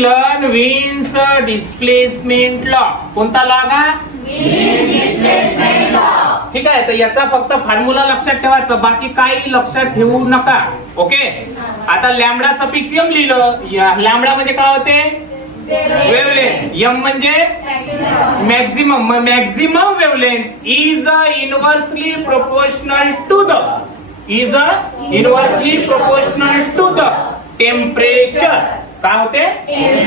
Learn Wien's displacement law कोणता law का ठीक आहे तर याचा फक्त फॉर्म्युला लक्षात ठेवायचं बाकी काही लक्षात ठेवू नका. ओके आता लॅमडा सफिक्स यम लिहिलं लॅमडा म्हणजे काय होते? वेवलेंथ यम म्हणजे maximum maximum wavelength is a inversely proportional to the is a inversely proportional to the temperature काय होते?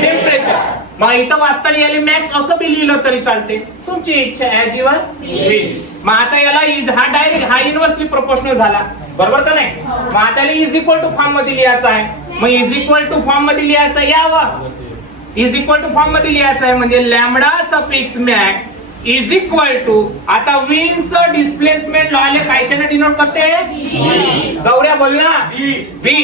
टेम्परेचर मग इथं वाचताना याला मॅक्स असं बी लिहिलं तरी चालते. तुमची इच्छा युअर विश मग आता याला इज हा डायरेक्ट हा युनिव्हर्सली प्रोपोर्शनल झाला. बरोबर का नाही? मग आता इज इक्वल टू फॉर्ममध्ये लिहायचा आहे. मग इज इक्वल टू फॉर्ममध्ये लिहायचं यावं? इज इक्वल टू फॉर्ममध्ये लिहायचं आहे म्हणजे lambda suffix max is equal to आता विन्स डिस्प्लेसमेंट लॉले कायच्यानं डिनोट करते? गौऱ्या बोल ना. बी.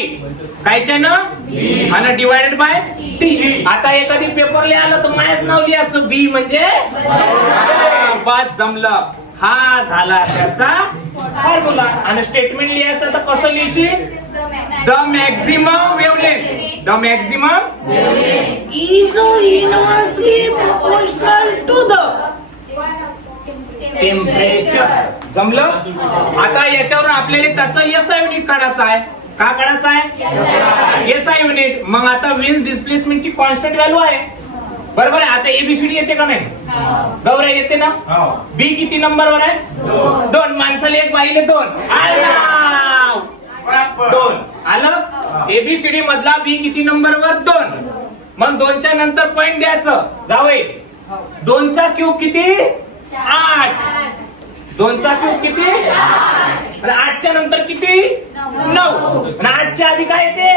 कायच्यानं? आणि डिवायडेड बाय टी आता एखादी पेपर लिहायला तर माझ्याच नाव लिहायचं बी म्हणजे? बाद जमलं. हा झाला त्याचा फॉर्म्युला आणि स्टेटमेंट लिहायचं तर कसं लिहिशील? The maximum wavelength the maximum is inversely proportional to the temperature जमलं? आता याच्यावर आपल्याला त्याचं एस आय युनिट काढायचं आहे. का काढायचं आहे? एस आय युनिट मग आता विन्स डिस्प्लेसमेंटची कॉन्स्टंट व्हॅल्यू आहे. बरोबर आहे? आता एबीसीडी येते का नाही? गौऱ्या येते ना? बी किती नंबरवर आहे? दोन. माणसाला एक बाईले दोन. आलं! दोन. आलं? एबीसीडी मधला बी किती नंबरवर दोन. मग दोनच्या नंतर पॉइंट द्यायचं. जावय दोनचा क्यूब किती? आठ. दोनचा क्यूब किती? आणि आठच्या नंतर किती? नऊ. आणि आठच्या आधी काय येते?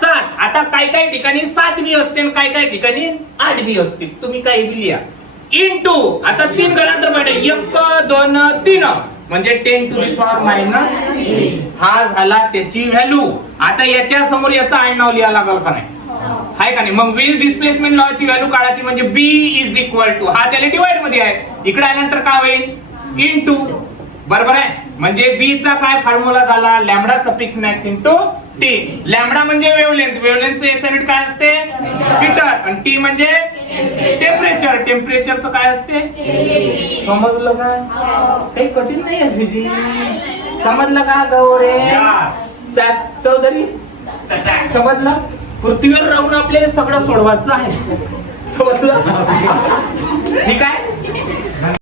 सात. आता काही काही ठिकाणी सात बी असते आणि काही काही ठिकाणी आठ बी असते. तुम्ही काही बी लिहा. इन टू आता तीन घरांतर पाहिजे एक दोन तीन. म्हणजे ten to the power minus हा झाला त्याची व्हॅल्यू आता याच्या समोर याचं आडनाव लिहा लागल का नाही? हाय का नाही? मग व्हील डिस्प्लेसमेंट लॉची व्हॅल्यू काढायची म्हणजे बी इज इक्वल टू हा त्याला डिवाइडमध्ये आहे. इकडे आल्यानंतर काय होईल? इन टू बरोबर आहे? म्हणजे बी चा काय फॉर्म्युला झाला? Lambda suffix max into T lambda म्हणजे वेवलेंथ वेवलेंथचं एस युनिट काय असते? मीटर आणि टी म्हणजे टेम्परेचर टेम्परेचरचं काय असते? समजलं का? काही कठीण नाही आहे समजलं का गौरे? चौधरी? समजलं? पृथ्वीवर राहून आपल्याला सगळं सोडवायचं आहे. समजलं ठीक आहे